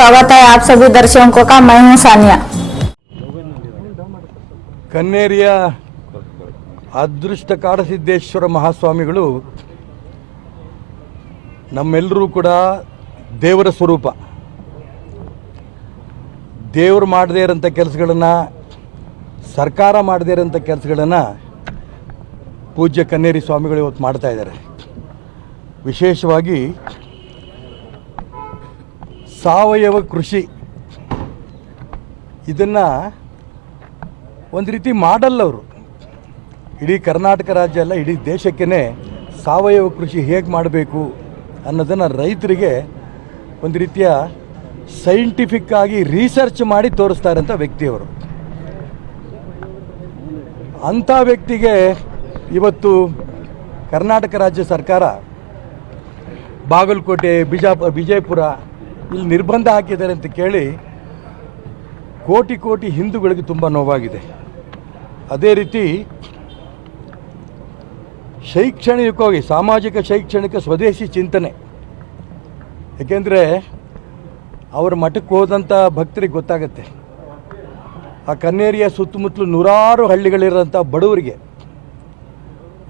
स्वागत है आप सभी दर्शकों का। मैं हूं सानिया। ಕನ್ನೇರಿಯ ಅದೃಷ್ಟ ಕಾಡಸಿದ್ದೇಶ್ವರ ಮಹಾಸ್ವಾಮಿಗಳು ನಮ್ಮೆಲ್ಲರೂ ಕೂಡ ದೇವರ ಸ್ವರೂಪ. ದೇವರು ಮಾಡದೇ ಇರೋಂಥ ಕೆಲಸಗಳನ್ನು, ಸರ್ಕಾರ ಮಾಡದೇ ಇರೋಂಥ ಕೆಲಸಗಳನ್ನು ಪೂಜ್ಯ ಕನ್ನೇರಿ ಸ್ವಾಮಿಗಳು ಇವತ್ತು ಮಾಡ್ತಾ ಇದ್ದಾರೆ. ವಿಶೇಷವಾಗಿ ಸಾವಯವ ಕೃಷಿ ಇದನ್ನು ಒಂದು ರೀತಿ ಮಾಡಲ್ಲ ಅವರು. ಇಡೀ ಕರ್ನಾಟಕ ರಾಜ್ಯ ಅಲ್ಲ, ಇಡೀ ದೇಶಕ್ಕೇ ಸಾವಯವ ಕೃಷಿ ಹೇಗೆ ಮಾಡಬೇಕು ಅನ್ನೋದನ್ನು ರೈತರಿಗೆ ಒಂದು ರೀತಿಯ ಸೈಂಟಿಫಿಕ್ ಆಗಿ ರಿಸರ್ಚ್ ಮಾಡಿ ತೋರಿಸ್ತಾ ಇರೋಂಥ ವ್ಯಕ್ತಿಯವರು. ಅಂಥ ವ್ಯಕ್ತಿಗೆ ಇವತ್ತು ಕರ್ನಾಟಕ ರಾಜ್ಯ ಸರ್ಕಾರ ಬಾಗಲಕೋಟೆ, ವಿಜಯಪುರ ಇಲ್ಲಿ ನಿರ್ಬಂಧ ಹಾಕಿದ್ದಾರೆ ಅಂತ ಕೇಳಿ ಕೋಟಿ ಕೋಟಿ ಹಿಂದೂಗಳಿಗೆ ತುಂಬ ನೋವಾಗಿದೆ. ಅದೇ ರೀತಿ ಶೈಕ್ಷಣಿಕವಾಗಿ ಸಾಮಾಜಿಕ ಶೈಕ್ಷಣಿಕ ಸ್ವದೇಶಿ ಚಿಂತನೆ, ಏಕೆಂದರೆ ಅವರ ಮಠಕ್ಕೆ ಹೋದಂಥ ಭಕ್ತರಿಗೆ ಗೊತ್ತಾಗತ್ತೆ, ಆ ಕನ್ನೇರಿಯ ಸುತ್ತಮುತ್ತಲು ನೂರಾರು ಹಳ್ಳಿಗಳಿರೋಂಥ ಬಡವರಿಗೆ,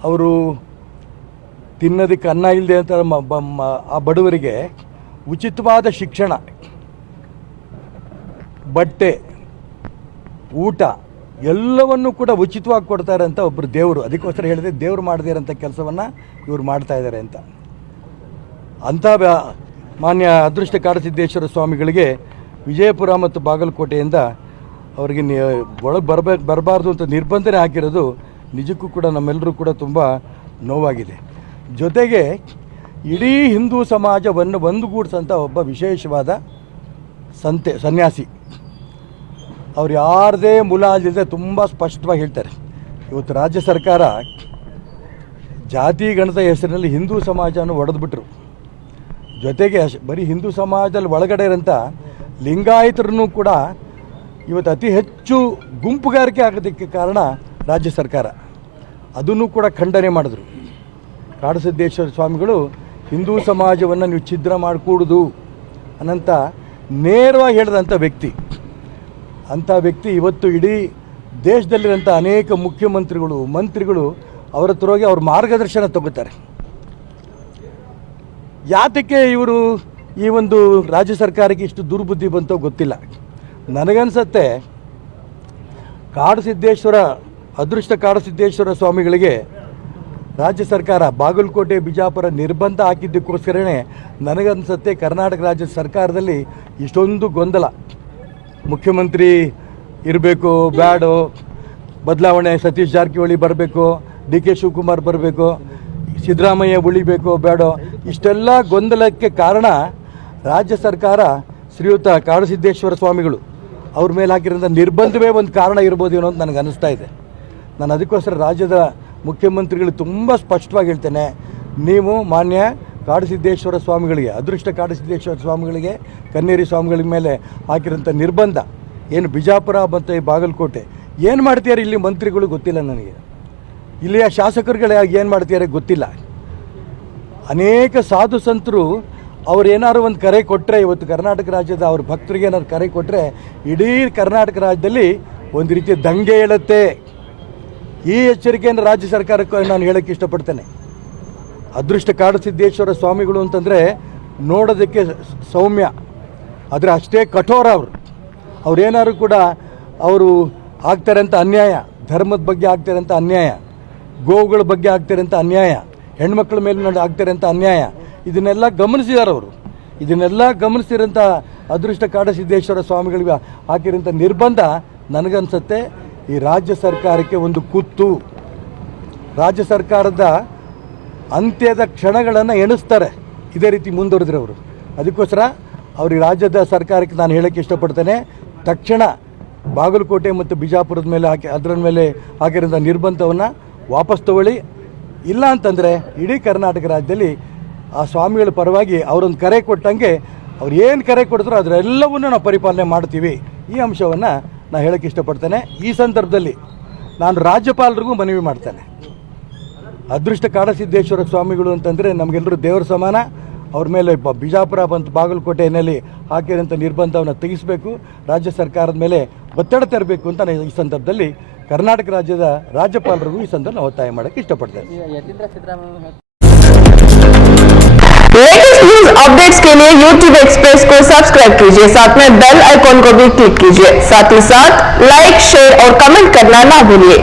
ಅವರು ತಿನ್ನೋದಕ್ಕೆ ಅನ್ನ ಇಲ್ಲದೆ ಅಂತ ಆ ಬಡವರಿಗೆ ಉಚಿತವಾದ ಶಿಕ್ಷಣ, ಬಟ್ಟೆ, ಊಟ ಎಲ್ಲವನ್ನೂ ಕೂಡ ಉಚಿತವಾಗಿ ಕೊಡ್ತಾರೆ ಅಂತ ಒಬ್ಬರು ದೇವರು. ಅದಕ್ಕೋಸ್ಕರ ಹೇಳಿದೆ ದೇವರು ಮಾಡದೇ ಇರೋಂಥ ಕೆಲಸವನ್ನು ಇವರು ಮಾಡ್ತಾ ಇದ್ದಾರೆ ಅಂತ. ಅಂಥ ಮಾನ್ಯ ಅದೃಷ್ಟ ಕಾಡಸಿದ್ದೇಶ್ವರ ಸ್ವಾಮಿಗಳಿಗೆ ವಿಜಯಪುರ ಮತ್ತು ಬಾಗಲಕೋಟೆಯಿಂದ ಅವರಿಗೆ ಒಳಗೆ ಬರಬಾರ್ದು ಅಂತ ನಿರ್ಬಂಧನೆ ಹಾಕಿರೋದು ನಿಜಕ್ಕೂ ಕೂಡ ನಮ್ಮೆಲ್ಲರೂ ಕೂಡ ತುಂಬ ನೋವಾಗಿದೆ. ಜೊತೆಗೆ ಇಡೀ ಹಿಂದೂ ಸಮಾಜವನ್ನು ಒಂದುಗೂಡಿಸಂಥ ಒಬ್ಬ ವಿಶೇಷವಾದ ಸನ್ಯಾಸಿ. ಅವ್ರು ಯಾರದೇ ಮುಲಾಜಿಲ್ಲದೆ ತುಂಬ ಸ್ಪಷ್ಟವಾಗಿ ಹೇಳ್ತಾರೆ. ಇವತ್ತು ರಾಜ್ಯ ಸರ್ಕಾರ ಜಾತಿ ಗಣದ ಹೆಸರಿನಲ್ಲಿ ಹಿಂದೂ ಸಮಾಜವನ್ನು ಒಡೆದ್ಬಿಟ್ರು. ಜೊತೆಗೆ ಬರೀ ಹಿಂದೂ ಸಮಾಜದಲ್ಲಿ ಒಳಗಡೆ ಇರೋಂಥ ಲಿಂಗಾಯತರನ್ನು ಕೂಡ ಇವತ್ತು ಅತಿ ಹೆಚ್ಚು ಗುಂಪುಗಾರಿಕೆ ಆಗೋದಕ್ಕೆ ಕಾರಣ ರಾಜ್ಯ ಸರ್ಕಾರ. ಅದನ್ನು ಕೂಡ ಖಂಡನೆ ಮಾಡಿದ್ರು. ಕಾಡಸಿದ್ದೇಶ್ವರ ಸ್ವಾಮಿಗಳು ಹಿಂದೂ ಸಮಾಜವನ್ನು ನೀವು ಛಿದ್ರ ಮಾಡಿಕೊಡುದು ಅನ್ನಂತ ನೇರವಾಗಿ ಹೇಳಿದಂಥ ವ್ಯಕ್ತಿ. ಅಂಥ ವ್ಯಕ್ತಿ ಇವತ್ತು ಇಡೀ ದೇಶದಲ್ಲಿರೋಂಥ ಅನೇಕ ಮುಖ್ಯಮಂತ್ರಿಗಳು, ಮಂತ್ರಿಗಳು ಅವರ ಹತ್ರ ಹೋಗಿ ಅವ್ರ ಮಾರ್ಗದರ್ಶನ ತಗೋತಾರೆ. ಯಾತಕ್ಕೆ ಇವರು ಈ ಒಂದು ರಾಜ್ಯ ಸರ್ಕಾರಕ್ಕೆ ಇಷ್ಟು ದುರ್ಬುದ್ಧಿ ಬಂತೋ ಗೊತ್ತಿಲ್ಲ. ನನಗನ್ಸತ್ತೆ ಅದೃಷ್ಟ ಕಾಡಸಿದ್ದೇಶ್ವರ ಸ್ವಾಮಿಗಳಿಗೆ ರಾಜ್ಯ ಸರ್ಕಾರ ಬಾಗಲಕೋಟೆ, ಬಿಜಾಪುರ ನಿರ್ಬಂಧ ಹಾಕಿದ್ದಕ್ಕೋಸ್ಕರನೇ ನನಗನ್ಸುತ್ತೆ ಕರ್ನಾಟಕ ರಾಜ್ಯ ಸರ್ಕಾರದಲ್ಲಿ ಇಷ್ಟೊಂದು ಗೊಂದಲ. ಮುಖ್ಯಮಂತ್ರಿ ಇರಬೇಕು ಬೇಡೋ, ಬದಲಾವಣೆ ಸತೀಶ್ ಜಾರಕಿಹೊಳಿ ಬರಬೇಕು, ಡಿ ಕೆ ಶಿವಕುಮಾರ್ ಬರಬೇಕು, ಸಿದ್ದರಾಮಯ್ಯ ಉಳಿಬೇಕು ಬೇಡೋ, ಇಷ್ಟೆಲ್ಲ ಗೊಂದಲಕ್ಕೆ ಕಾರಣ ರಾಜ್ಯ ಸರ್ಕಾರ ಶ್ರೀಯುತ ಕಾಡಸಿದ್ದೇಶ್ವರ ಸ್ವಾಮಿಗಳು ಅವ್ರ ಮೇಲೆ ಹಾಕಿರೋಂಥ ನಿರ್ಬಂಧವೇ ಒಂದು ಕಾರಣ ಇರ್ಬೋದು ಏನೋ ಅಂತ ನನಗೆ ಅನ್ನಿಸ್ತಾ ಇದೆ. ನಾನು ಅದಕ್ಕೋಸ್ಕರ ರಾಜ್ಯದ ಮುಖ್ಯಮಂತ್ರಿಗಳು ತುಂಬ ಸ್ಪಷ್ಟವಾಗಿ ಹೇಳ್ತೇನೆ, ನೀವು ಮಾನ್ಯ ಕಾಡಸಿದ್ದೇಶ್ವರ ಸ್ವಾಮಿಗಳಿಗೆ, ಅದೃಷ್ಟ ಕಾಡಸಿದ್ದೇಶ್ವರ ಸ್ವಾಮಿಗಳಿಗೆ, ಕನ್ನೇರಿ ಸ್ವಾಮಿಗಳ ಮೇಲೆ ಹಾಕಿರೋಂಥ ನಿರ್ಬಂಧ ಏನು ಬಿಜಾಪುರ ಮತ್ತು ಬಾಗಲಕೋಟೆ ಏನು ಮಾಡ್ತಿದ್ದಾರೆ ಇಲ್ಲಿ ಮಂತ್ರಿಗಳು ಗೊತ್ತಿಲ್ಲ ನನಗೆ. ಇಲ್ಲಿಯ ಶಾಸಕರುಗಳು ಏನು ಮಾಡ್ತಿದ್ದಾರೆ ಗೊತ್ತಿಲ್ಲ. ಅನೇಕ ಸಾಧು ಸಂತರು ಅವ್ರು ಏನಾದ್ರು ಒಂದು ಕರೆ ಕೊಟ್ಟರೆ, ಇವತ್ತು ಕರ್ನಾಟಕ ರಾಜ್ಯದ ಅವ್ರ ಭಕ್ತರಿಗೆ ಏನಾದ್ರು ಕರೆ ಕೊಟ್ಟರೆ ಇಡೀ ಕರ್ನಾಟಕ ರಾಜ್ಯದಲ್ಲಿ ಒಂದು ರೀತಿಯ ದಂಗೆ ಹೇಳುತ್ತೆ. ಈ ಎಚ್ಚರಿಕೆಯನ್ನು ರಾಜ್ಯ ಸರ್ಕಾರಕ್ಕೆ ನಾನು ಹೇಳೋಕ್ಕೆ ಇಷ್ಟಪಡ್ತೇನೆ. ಅದೃಷ್ಟ ಕಾಡಸಿದ್ದೇಶ್ವರ ಸ್ವಾಮಿಗಳು ಅಂತಂದರೆ ನೋಡೋದಕ್ಕೆ ಸೌಮ್ಯ, ಆದರೆ ಅಷ್ಟೇ ಕಠೋರ. ಅವ್ರೇನಾದ್ರು ಕೂಡ ಅವರು ಆಗ್ತಾರಂಥ ಅನ್ಯಾಯ, ಧರ್ಮದ ಬಗ್ಗೆ ಆಗ್ತಾರಂಥ ಅನ್ಯಾಯ, ಗೋವುಗಳ ಬಗ್ಗೆ ಆಗ್ತಾರಂಥ ಅನ್ಯಾಯ, ಹೆಣ್ಮಕ್ಳ ಮೇಲೆ ಆಗ್ತಾರಂಥ ಅನ್ಯಾಯ, ಇದನ್ನೆಲ್ಲ ಗಮನಿಸಿದ್ದಾರೆ ಅವರು. ಇದನ್ನೆಲ್ಲ ಗಮನಿಸಿರೋಂಥ ಅದೃಷ್ಟ ಕಾಡಸಿದ್ದೇಶ್ವರ ಸ್ವಾಮಿಗಳಿಗೆ ಹಾಕಿರೋಂಥ ನಿರ್ಬಂಧ ನನಗನ್ಸುತ್ತೆ ಈ ರಾಜ್ಯ ಸರ್ಕಾರಕ್ಕೆ ಒಂದು ಕುತ್ತು. ರಾಜ್ಯ ಸರ್ಕಾರದ ಅಂತ್ಯದ ಕ್ಷಣಗಳನ್ನು ಎಣಿಸ್ತಾರೆ ಇದೇ ರೀತಿ ಮುಂದುವರೆದ್ರೆ ಅವರು. ಅದಕ್ಕೋಸ್ಕರ ಅವ್ರಿಗೆ ರಾಜ್ಯದ ಸರ್ಕಾರಕ್ಕೆ ನಾನು ಹೇಳೋಕ್ಕೆ ಇಷ್ಟಪಡ್ತೇನೆ, ತಕ್ಷಣ ಬಾಗಲಕೋಟೆ ಮತ್ತು ಬಿಜಾಪುರದ ಮೇಲೆ ಅದರ ಮೇಲೆ ಹಾಕಿರೋಂಥ ನಿರ್ಬಂಧವನ್ನು ವಾಪಸ್ ತಗೊಳ್ಳಿ. ಇಲ್ಲ ಅಂತಂದರೆ ಇಡೀ ಕರ್ನಾಟಕ ರಾಜ್ಯದಲ್ಲಿ ಆ ಸ್ವಾಮಿಗಳ ಪರವಾಗಿ ಅವರೊಂದು ಕರೆ ಕೊಟ್ಟಂಗೆ ಅವ್ರು ಏನು ಕರೆ ಕೊಡ್ತಾರೋ ಅದರೆಲ್ಲವನ್ನೂ ನಾವು ಪರಿಪಾಲನೆ ಮಾಡ್ತೀವಿ. ಈ ಅಂಶವನ್ನು ನಾನು ಹೇಳೋಕ್ಕೆ ಇಷ್ಟಪಡ್ತೇನೆ. ಈ ಸಂದರ್ಭದಲ್ಲಿ ನಾನು ರಾಜ್ಯಪಾಲರಿಗೂ ಮನವಿ ಮಾಡ್ತೇನೆ. ಅದೃಷ್ಟ ಕಾಡಸಿದ್ದೇಶ್ವರ ಸ್ವಾಮಿಗಳು ಅಂತಂದರೆ ನಮಗೆಲ್ಲರೂ ದೇವರ ಸಮಾನ. ಅವ್ರ ಮೇಲೆ ಬಿಜಾಪುರ ಮತ್ತು ಬಾಗಲಕೋಟೆಯಲ್ಲಿ ಹಾಕಿರೋಂಥ ನಿರ್ಬಂಧವನ್ನು ತೆಗೆಸಬೇಕು, ರಾಜ್ಯ ಸರ್ಕಾರದ ಮೇಲೆ ಒತ್ತಡ ತರಬೇಕು ಅಂತ ನಾನು ಈ ಸಂದರ್ಭದಲ್ಲಿ ಕರ್ನಾಟಕ ರಾಜ್ಯದ ರಾಜ್ಯಪಾಲರಿಗೂ ಈ ಸಂದರ್ಭ ಒತ್ತಾಯ ಮಾಡೋಕ್ಕೆ ಇಷ್ಟಪಡ್ತೇನೆ. लेटेस्ट न्यूज अपडेट्स के लिए YouTube एक्सप्रेस को सब्सक्राइब कीजिए, साथ में बेल आइकॉन को भी क्लिक कीजिए, साथ ही साथ लाइक, शेयर और कमेंट करना ना भूलिए।